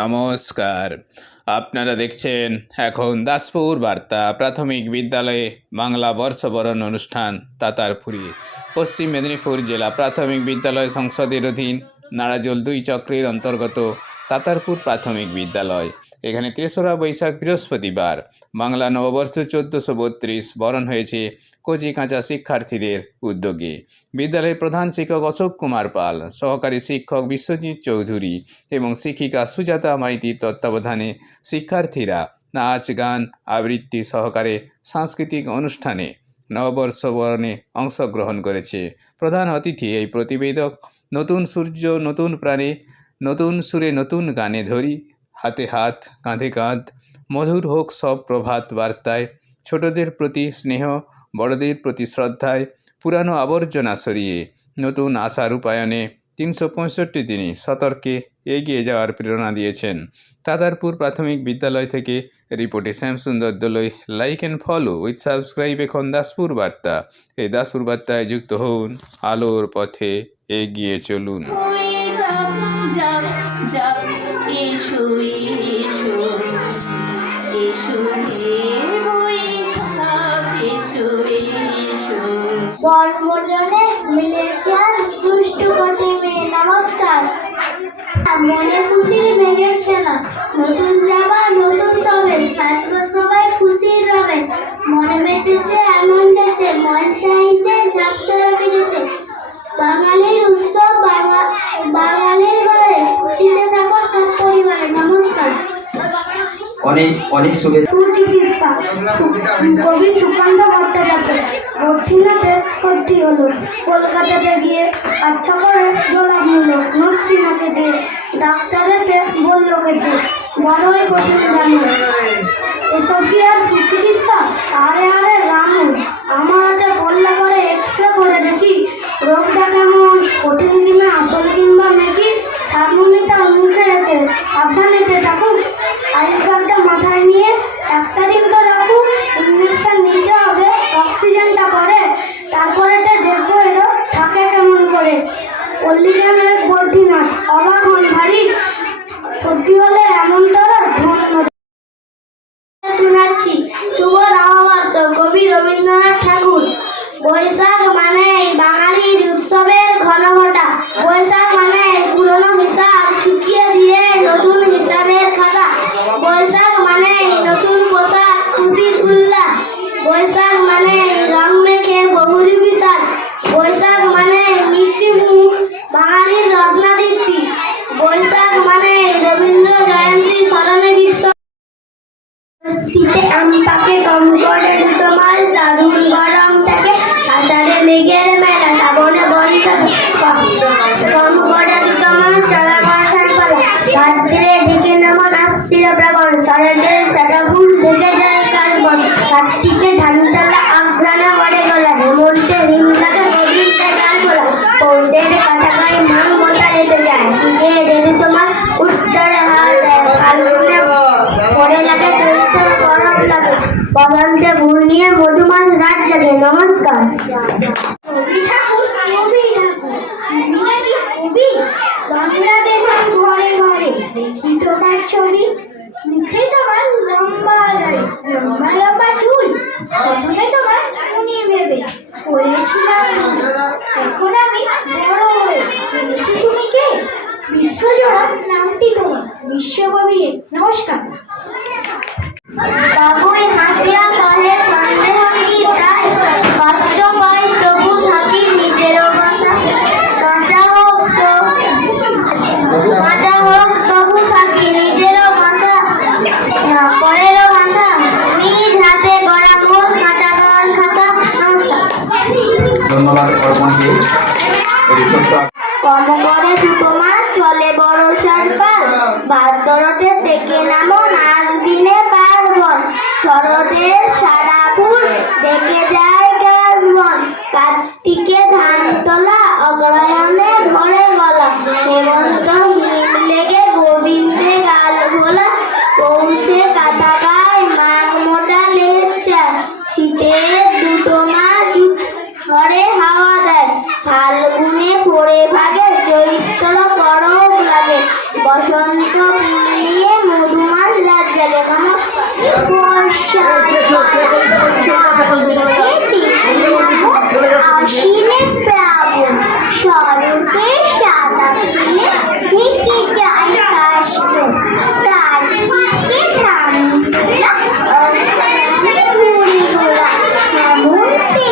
নমস্কার, আপনারা দেখছেন এখন দাসপুর বার্তা প্রাথমিক বিদ্যালয়ে বাংলা বর্ষবরণ অনুষ্ঠান তাতারপুরে। পশ্চিম মেদিনীপুর জেলা প্রাথমিক বিদ্যালয় সংসদের অধীন নাড়াজোল 2 চক্রের অন্তর্গত তাতারপুর প্রাথমিক বিদ্যালয়। এখানে 3রা বৈশাখ বৃহস্পতিবার বাংলা নববর্ষ 1432 বরণ হয়েছে কচি কাঁচা শিক্ষার্থীদের উদ্যোগে। বিদ্যালয়ের প্রধান শিক্ষক অশোক কুমার পাল, সহকারী শিক্ষক বিশ্বজিৎ চৌধুরী এবং শিক্ষিকা সুজাতা মাইতির তত্ত্বাবধানে শিক্ষার্থীরা নাচ গান আবৃত্তি সহকারে সাংস্কৃতিক অনুষ্ঠানে নববর্ষ বরণে অংশগ্রহণ করেছে। প্রধান অতিথি এই প্রতিবেদক নতুন সূর্য নতুন প্রাণে নতুন সুরে নতুন গানে ধরি, হাতে হাত কাঁধে কাঁধ, মধুর হোক সব প্রভাত বার্তায়, ছোটদের প্রতি স্নেহ বড়দের প্রতি শ্রদ্ধায়, পুরানো আবর্জনা সরিয়ে নতুন আশা রূপায়ণে 365 দিনে সতর্কে এগিয়ে যাওয়ার প্রেরণা দিয়েছেন। তাতারপুর প্রাথমিক বিদ্যালয় থেকে রিপোর্টে Shyamsundar Doloi. Like and follow with subscribe এখন দাসপুর বার্তা। এই দাসপুর বার্তায় যুক্ত হন, আলোর পথে এগিয়ে চলুন। বনভোজনে মিলেছে দুষ্টু কটি মেয়ে। নমস্কার। মনে খুশির মেঘের খেলা, নতুন জামা নতুন সবে, সাজবো সবাই খুশির রবে। মনে মেতেছে আনন্দেতে, মন চাইছে ঝাপচড়াকে যেতে। বাঙালির উৎসব বাঙালির ঘরে, খুশিতে থাকো সব পরিবারে। নমস্কার। অনেক শুভেচ্ছা। সুচিকিৎসা কবি সুকান্ত ভট্টাচার্য। বদ্রীনাথে ভর্তি হলো, কলকাতাতে গিয়ে আচ্ছা করে জোলাপ নিল, নসিনা কেটে ডাক্তার এসে বলল কেটে, বড়ই কঠিন জানো। এসব কি আর সুচিকিৎসা? আরে আরে রামু, আমার হাতে বললে করে এক্সরে করে দেখি রোগটা কেমন, কঠিন কিনা আসল কিংবা মেকি। হারমোনিটা মুখে রেখে সাবধানেতে থাকুক, আইস ব্যাগটা মাথায় নিয়ে 1 তারিখ তো রাখুক। ইঞ্জেকশন নিতে হবে, অক্সিজেনটা করে, তারপরে দেখবো এলো থাকে কেমন করে। পল্লীগ্রামের বদ্রীনাথ অবাক হন ভারী, সত্যি হলে এমন তারা ধন্য। শোনাচ্ছি শুভ নববর্ষ, কবি রবীন্দ্রনাথ ঠাকুর। বৈশাখ মানে বাঙালির উৎসবের ঘনঘটা, বৈশাখ মানে পুরনো হিসাব চুকিয়ে দিয়ে নতুন হিসাবের খাতা। বৈশাখ মানে নতুন পোশাক খুশির উল্লাস, বৈশাখ মানে রং মেখে বহুরী বিশাল। বৈশাখ মানে মিষ্টি মুখ বাঙালির রসনা দীপ্তি, বৈশাখ মানে রবীন্দ্র জয়ন্তী স্মরণে বিশ্ব। আমি পাকে কম করে দুটো মাল, দারুণ গরম থাকে আষাঢ়ে মেঘের মেলা, শ্রাবণে বর্ষা কম করে দুটো মাল, চলা বর্ষার পালা, ভাদ্রে ঢেকে নামন আসছিল প্রাবণ, শরতের সাদা ফুল ঢেকে যায় কাশবন, কার্তিকে ধানতলা আঘ্রাণা করে গলা, হেমন্তে রিম থাকে গোবিন্দে গান তোলা, পৌষের কাছাকাছি মাং মোটা লেগে যায়, শীতে রেডি তোমার উত্তরে হাল দেয়, ফাল্গুনে পরে লাগে চৈত্র গরম লাগে, বসন্তে ঘূর্ণিয়ে মধুমাস রাত জাগে। নমস্কার। বাংলাদেশের ঘরে ঘরে দেখি তোমার ছবি, মুখে তোমার লম্বা দাড়ি, লম্বা লম্বা চুল, প্রথমে তোমার উনি ভেবে করেছিলাম, এখন আমি বড় হয়ে জেনেছি তুমি কে। বিশ্বজোড়া নামটি তোমার বিশ্বকবি। নমস্কার। বাবুই হাসিয়া কহে সন্দেহ কি তাই, কষ্ট পাই তবু থাকি নিজের বাসা, কাঁচা হোক তবু থাকি নিজের বাসা, পরেরও ভাষা নিজ হাতে গড়া মোর কাঁচা গান খাতা। ধন্যবাদ। কম করে দুটো মাছ চলে বড় সারপাল, ভাদ্রতে ডেকে নামো নাচবিনে পার্বণ, শরতের সারা ফুল ডেকে যায় কাশবন, কার্তিকে ধান তোলা অগ্রহায়ণে ভরে গলা, হেমন্ত হিম লেগে গোবিন্দে গাল ভোলা, পৌষে কাঁথা গায় মাঘ মোটা লেচা, শীতের দুটো মাছ ঘরে হাওয়া দেয়, ফাল্গুন আশিনে প্লাবন শরতের সাদা ফুলে থেকে যায় কাশবন তার দিকে ধান তোলা অঙ্গনে মুড়ি গোলা হেমন্তে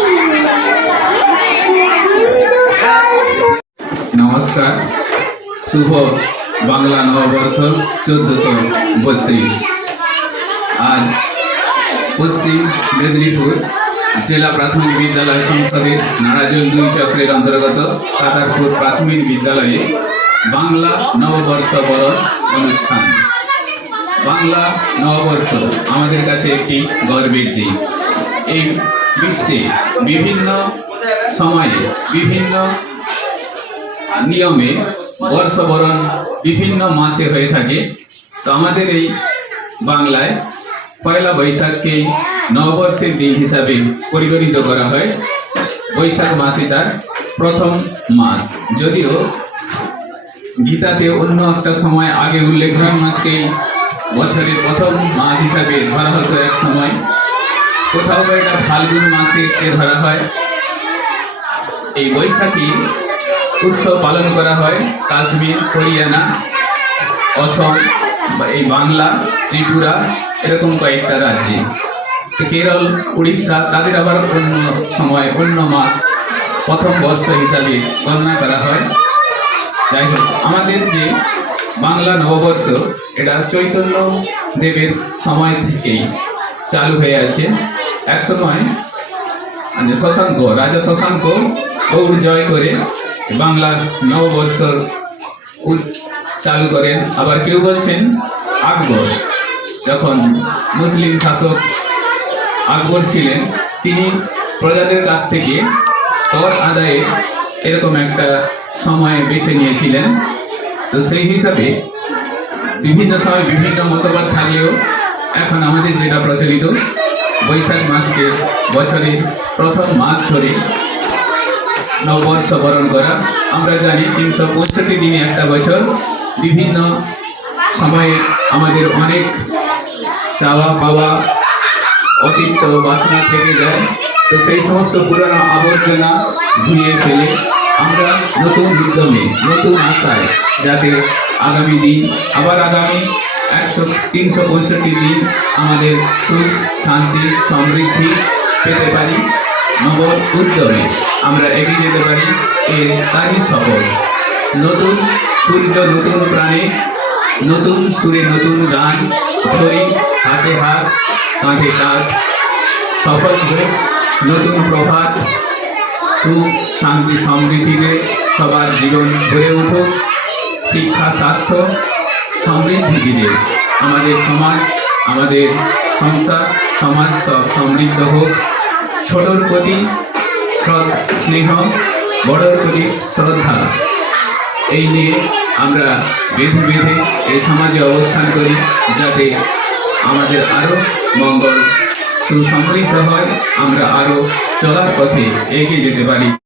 নমস্কার, শুভ বাংলা নববর্ষ 1432। আজ পশ্চিম মেদিনীপুর জেলা প্রাথমিক বিদ্যালয় সংসদের নারাজল 2 চক্রের অন্তর্গত তাতারপুর প্রাথমিক বিদ্যালয়ে বাংলা নববর্ষ বরণ অনুষ্ঠান। বাংলা নববর্ষ আমাদের কাছে একটি গর্বের দিন। এই বিশ্বে বিভিন্ন সময়ে বিভিন্ন নিয়মে বর্ষবরণ বিভিন্ন মাসে হয়ে থাকে। তো আমাদের এই বাংলায় পয়লা বৈশাখকে নববর্ষের দিন হিসাবে পরিগণিত করা হয়। বৈশাখ মাসই তার প্রথম মাস, যদিও গীতাতে অন্য একটা সময় আগে উল্লেখ মাসকেই বছরের প্রথম মাস হিসাবে ধরা হতো এক সময়। কোথাও বা এটা ফাল্গুন মাসে ধরা হয়। এই বৈশাখী উৎসব পালন করা হয় কাশ্মীর, হরিয়ানা, অসম, এই বাংলা, ত্রিপুরা এরকম কয়েকটা রাজ্যে। তো কেরল, উড়িষ্যা তাদের আবার অন্য সময় অন্য মাস প্রথম বর্ষ হিসাবে গণনা করা হয়। যাই হোক, আমাদের যে বাংলা নববর্ষ এটা চৈতন্য দেবের সময় থেকেই চালু হয়ে আছে। এক সময় শশাঙ্ক, রাজা শশাঙ্ক গৌড় জয় করে বাংলা নববর্ষ চালু করেন। আবার কেউ বলছেন আকবর, যখন মুসলিম শাসক আকবর ছিলেন, তিনি প্রজাদের কাছ থেকে কর আদায়ে এরকম একটা সময় বেছে নিয়েছিলেন। তো সেই হিসাবে বিভিন্ন সময় বিভিন্ন মতবাদ থাকলেও এখন আমাদের যেটা প্রচলিত বৈশাখ মাসকে বছরের প্রথম মাস ধরে নববর্ষ বরণ করা। আমরা জানি 365 দিনে একটা বছর। বিভিন্ন সময়ে আমাদের অনেক চাওয়া পাওয়া অতিরিক্ত বাসনা থেকে যায়। তো সেই সমস্ত পুরানো আবর্জনা ধুয়ে ফেলে আমরা নতুন উদ্যমে, নতুন আশায় যাতে আগামী দিন আবার আগামী 365 দিন আমাদের সুখ, শান্তি, সমৃদ্ধি পেতে পারি, নব উদ্যমে আমরা এগিয়ে যেতে পারি, তারই সফল। নতুন সূর্য, নতুন প্রাণে, নতুন সুরে নতুন গান ধরি, হাতে হাত, কাঁধে কাঁধ, সফল হোক নতুন প্রভাত। সুখ, শান্তি, সমৃদ্ধিতে সবার জীবন ভরে উঠুক। শিক্ষা, স্বাস্থ্য, সমৃদ্ধি দিলে আমাদের সমাজ, আমাদের সংসার, সমাজ সব সমৃদ্ধ হোক। ছোটর প্রতি স্নেহ, বড়র প্রতি শ্রদ্ধা, এই নিয়ে আমরা বেঁধে বেঁধে এই সমাজে অবস্থান করি, যাতে আমাদের আরও মঙ্গল সুসমৃদ্ধ হয়, আমরা আরও চলার পথে এগিয়ে যেতে পারি।